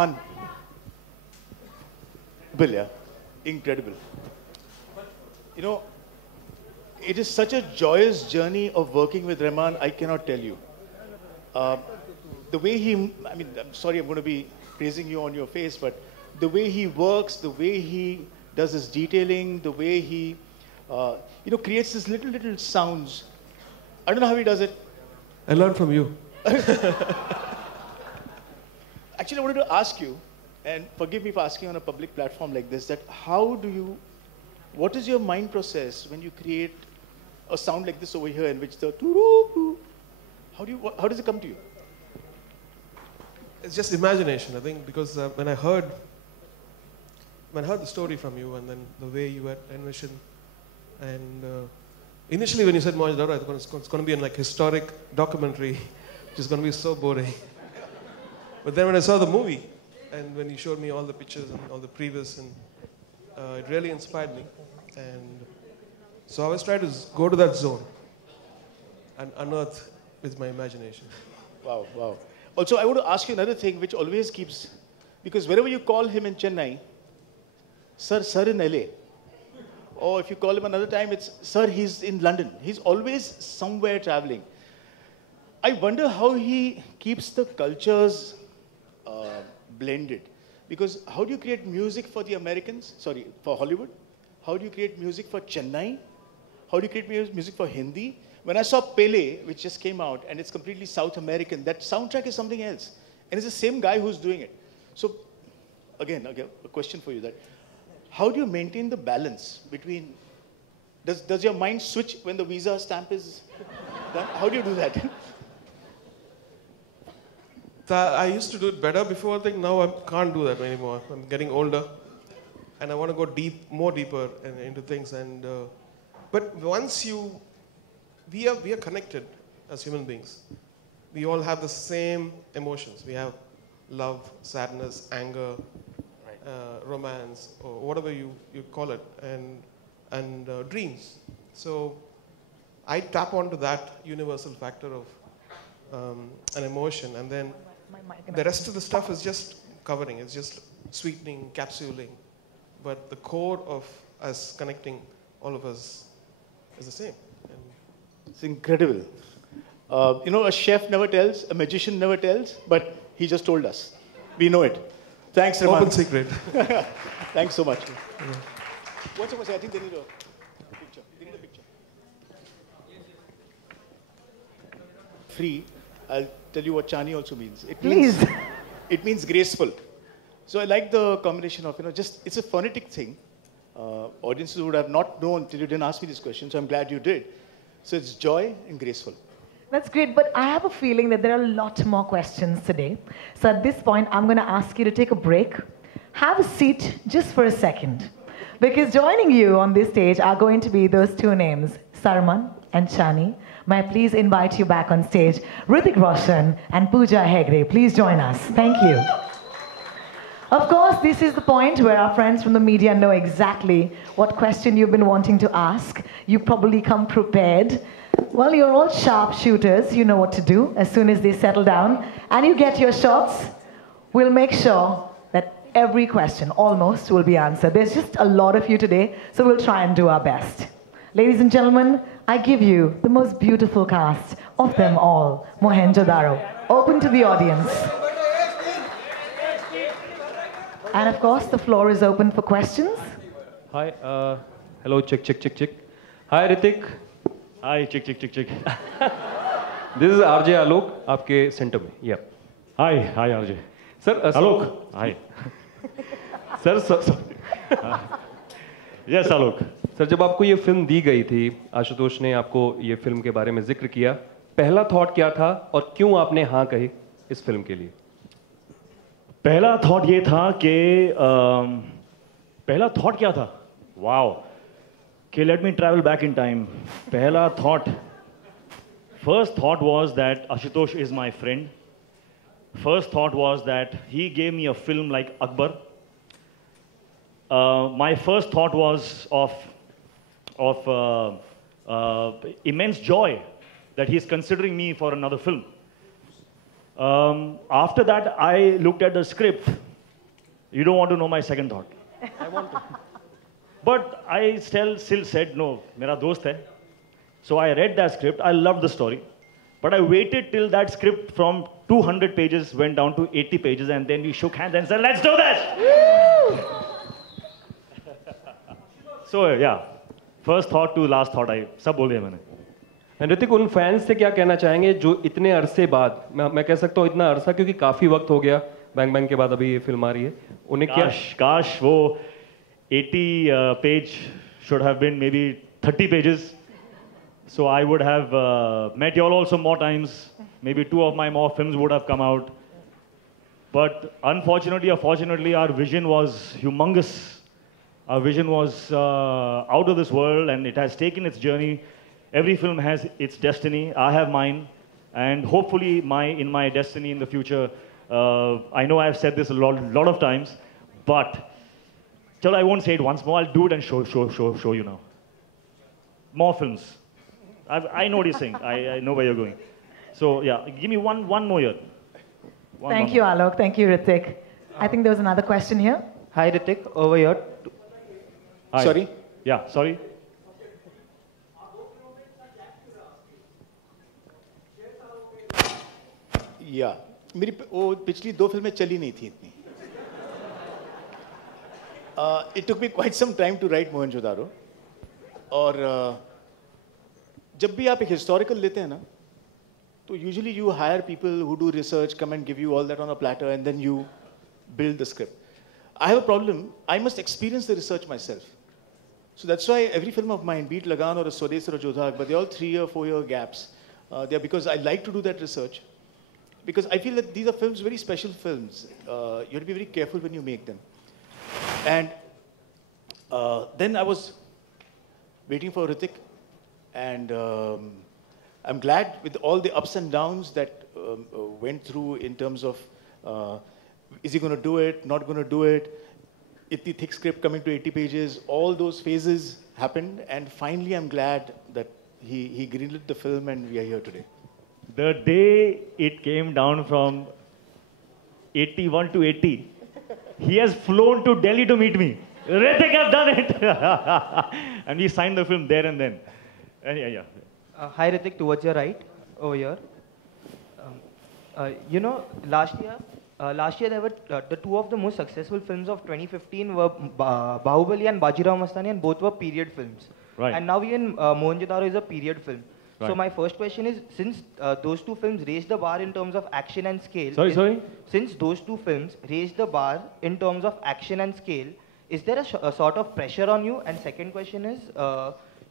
Rehman. Yeah, incredible. You know, it is such a joyous journey of working with Rehman, I cannot tell you. The way he, I mean, I'm sorry I'm going to be praising you on your face, but the way he works, the way he does his detailing, the way he, creates these little sounds. I don't know how he does it. I learned from you. Actually, I wanted to ask you, and forgive me for asking on a public platform like this, that what is your mind process when you create a sound like this over here in which the how does it come to you? It's just imagination, I think, because when I heard the story from you and then the way you had envisioned, and initially when you said Mohenjo, I thought it's going to be a historic documentary, which is going to be so boring. But then when I saw the movie, and when you showed me all the pictures and all the previous, and it really inspired me. And so I was trying to go to that zone and unearth with my imagination. Wow, wow. Also, I want to ask you another thing which always keeps, because whenever you call him in Chennai, sir in LA. Or if you call him another time, it's, sir, he's in London. He's always somewhere traveling. I wonder how he keeps the cultures blended. Because how do you create music for the Americans? Sorry, for Hollywood? How do you create music for Chennai? How do you create music for Hindi? When I saw Pele, which just came out, and it's completely South American, that soundtrack is something else. And it's the same guy who's doing it. So, again, a question for you, that how do you maintain the balance between, does your mind switch when the visa stamp is done? How do you do that? I used to do it better before. I think now I can't do that anymore. I'm getting older, and I want to go more deeper into things. And but once we are connected as human beings. We all have the same emotions. We have love, sadness, anger, romance, or whatever you call it, and dreams. So I tap onto that universal factor of an emotion, and then the rest of the stuff is just covering. It's just sweetening, capsuling. But the core of us connecting all of us is the same. It's incredible. A chef never tells, a magician never tells, but he just told us. We know it. Thanks, Rehman. Open secret. Thanks so much. Yeah. What's I think they need a picture. They need a picture. Free. I'll tell you what Chani also means. It means graceful. So I like the combination of, it's a phonetic thing. Audiences would have not known till you didn't ask me this question, so I'm glad you did. So it's joy and graceful. That's great, but I have a feeling that there are a lot more questions today. So at this point, I'm going to ask you to take a break. Have a seat just for a second. Because joining you on this stage are going to be those two names, Sarman and Chani. May I please invite you back on stage, Hrithik Roshan and Pooja Hegde. Please join us. Thank you. Of course, this is the point where our friends from the media know exactly what question you've been wanting to ask. You probably come prepared. Well, you're all sharpshooters. You know what to do as soon as they settle down. And you get your shots. We'll make sure that every question, almost, will be answered. There's just a lot of you today, so we'll try and do our best. Ladies and gentlemen, I give you the most beautiful cast of them all, Mohenjo Daro. Open to the audience. And of course, the floor is open for questions. Hi, hello, check. Hi, Hrithik. Hi, check. This is RJ Alok, आपके center में. Yeah. Hi, RJ. Sir, Alok. Hi. Sir. Yes, Alok. Sir, जब आपको ये film दी गई थी, आशुतोष ने आपको ये फिल्म के बारे में जिक्र किया, पहला थॉट क्या था और क्यों आपने हाँ कही इस फिल्म के लिए? पहला थॉट ये था कि पहला थॉट क्या था? वाओ, कि let me travel back in time. पहला thought, first thought was that Ashutosh is my friend. First thought was that he gave me a film like Akbar. My first thought was of immense joy that he is considering me for another film. After that, I looked at the script You don't want to know my second thought. I want to. But I still said, no, mera dost hai. So I read that script. I loved the story. But I waited till that script from 200 pages went down to 80 pages, and then we shook hands and said, let's do this! So, yeah. First thought to last thought, सब बोल दिया मैंने. ऋतिक, उन fans से क्या कहना चाहेंगे जो इतने अरसे बाद, मैं कह सकता हूँ इतना अरसा क्योंकि काफी वक्त हो गया बैंग बैंग के बाद अभी ये फिल्म आ रही है, उन्हें क्या काश वो 80 page should have been maybe 30 pages. So I would have met you all also more times. Maybe 2 of my more films would have come out. But unfortunately or fortunately, our vision was humongous. Our vision was out of this world, and it has taken its journey. Every film has its destiny. I have mine. And hopefully in my destiny in the future, I know I've said this a lot of times, but chalo, I won't say it once more. I'll do it and show you now. More films. I know what you're saying. I know where you're going. So yeah, give me one more year. Thank you, Alok. Thank you, Hrithik. I think there was another question here. Hi, Hrithik. Over here. Hi. Sorry? Yeah, sorry. या मेरी वो पिछली 2 फिल्में चली नहीं थी इतनी. It took me quite some time to write Mohenjo Daro. और जब भी आप एक historical लेते हैं ना, तो usually you hire people who do research, come and give you all that on a platter, and then you build the script. I have a problem. I must experience the research myself. So that's why every film of mine, be it Lagan or a Swades or a Jodha, but they're all 3 or 4 year gaps. They're because I like to do that research. Because I feel that these are films, very special films. You have to be very careful when you make them. And then I was waiting for Hrithik, and I'm glad with all the ups and downs that went through in terms of is he going to do it, not going to do it, itty thick script coming to 80 pages, all those phases happened, and finally I'm glad that he greenlit the film and we are here today. The day it came down from 81 to 80, he has flown to Delhi to meet me. Hrithik has done it! And we signed the film there and then. And yeah. Hi, Hrithik, towards your right, over here. You know, last year there were the 2 of the most successful films of 2015 were Bahubali and Bajirao Mastani, and both were period films. Right. And now even Mohenjo Daro is a period film. Right. So my first question is, since those 2 films raised the bar in terms of action and scale... Sorry? Since those 2 films raised the bar in terms of action and scale, is there a sort of pressure on you? And second question is,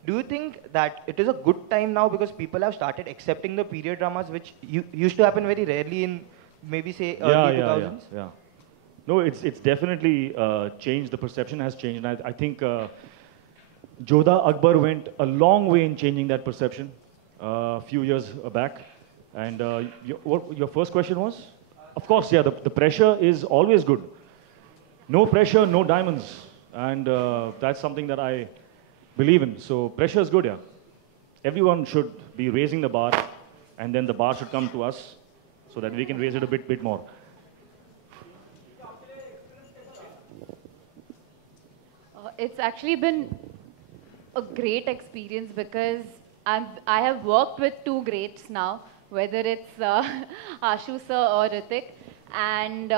do you think that it is a good time now because people have started accepting the period dramas, which used to happen very rarely in maybe say early 2000s? Yeah. No, it's definitely changed. The perception has changed. And I think Jodha Akbar went a long way in changing that perception a few years back. And what your first question was? Of course, yeah, the pressure is always good. No pressure, no diamonds. And that's something that I believe in. So pressure is good, yeah. Everyone should be raising the bar, and then the bar should come to us so that we can raise it a bit more. It's actually been a great experience because I have worked with 2 greats now, whether it's Ashu sir or Hrithik, and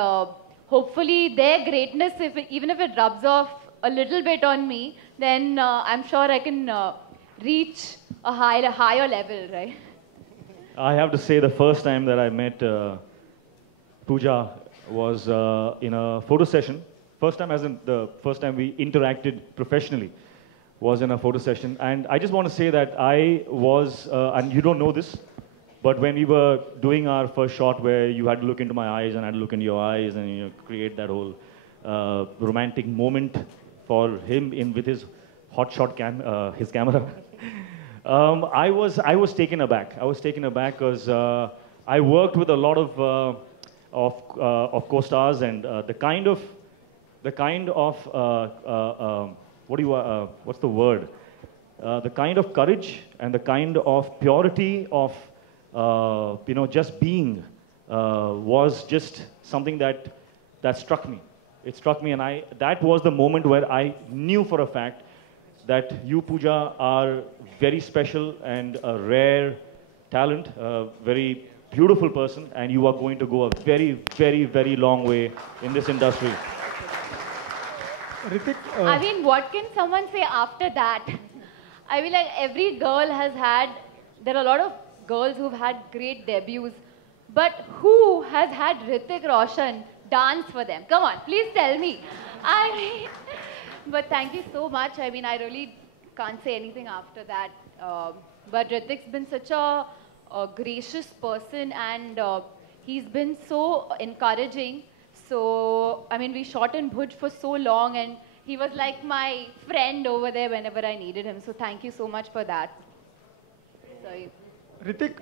hopefully their greatness, even if it rubs off a little bit on me, then I'm sure I can reach a higher level, right? I have to say the first time that I met Pooja was in a photo session. First time as in the first time we interacted professionally was in a photo session. And I just want to say that I was, and you don't know this, but when we were doing our first shot where you had to look into my eyes and I had to look into your eyes and create that whole romantic moment for him with his hot shot his camera. I was taken aback. I was taken aback because I worked with a lot of co-stars, and the kind of what's the word? The kind of courage and the kind of purity of just being was just something that struck me. It struck me, and that was the moment where I knew for a fact that you, Pooja, are very special and a rare talent, a very beautiful person, and you are going to go a very, very, very long way in this industry. Hrithik, I mean, what can someone say after that? I mean, like, every girl has had, there are a lot of girls who've had great debuts, but who has had Hrithik Roshan dance for them? Come on, please tell me. I mean, but thank you so much. I mean, I really can't say anything after that. But Hrithik's been such a gracious person, and he's been so encouraging. So, I mean, we shot in Bhuj for so long, and he was like my friend over there whenever I needed him. So thank you so much for that. Sorry. Hrithik,